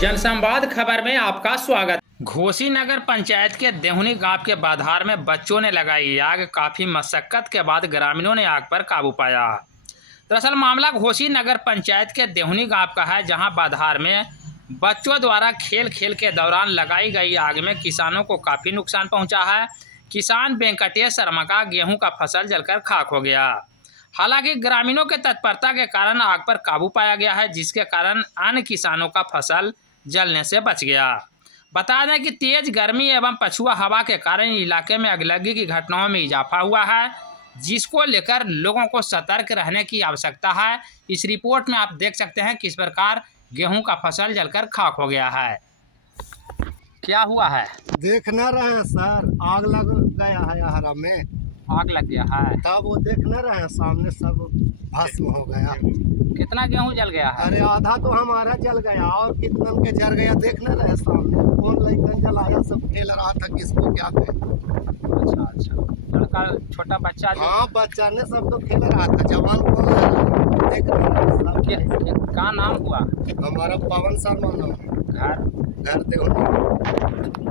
जनसंवाद खबर में आपका स्वागत। घोसी नगर पंचायत के देहुनी गांव के बाधार में बच्चों ने लगाई आग। काफी मशक्कत के बाद ग्रामीणों ने आग पर काबू पाया। दरअसल मामला घोसी नगर पंचायत के देहुनी गांव का है, जहां बाधार में बच्चों द्वारा खेल के दौरान लगाई गई आग में किसानों को काफी नुकसान पहुंचा है। किसान वेंकटेश शर्मा का गेहूं का फसल जलकर खाक हो गया। हालांकि ग्रामीणों के तत्परता के कारण आग पर काबू पाया गया है, जिसके कारण अन्य किसानों का फसल जलने से बच गया। बता दें कि तेज गर्मी एवं पछुआ हवा के कारण इलाके में अगलगी की घटनाओं में इजाफा हुआ है, जिसको लेकर लोगों को सतर्क रहने की आवश्यकता है। इस रिपोर्ट में आप देख सकते हैं किस प्रकार गेहूं का फसल जलकर खाक हो गया है। क्या हुआ है? देख न रहे हैं सर, आग लग गया है हरा में। आग लग गया है? तब वो देख न रहे हैं, सामने सब भस्म हो गया। कितना गेहूं जल गया है? अरे आधा तो हमारा जल गया और कितना के जल गया देख न रहे सामने। कौन लड़कन जलाया, सब खेल रहा था, किसको क्या कहे। अच्छा, लड़का छोटा बच्चा? हाँ, बच्चा ने सब तो खेल रहा था। जवान कौन देख रहे हैं। क्या नाम हुआ? हमारा पवन शर्मा नाम। घर देहुनी।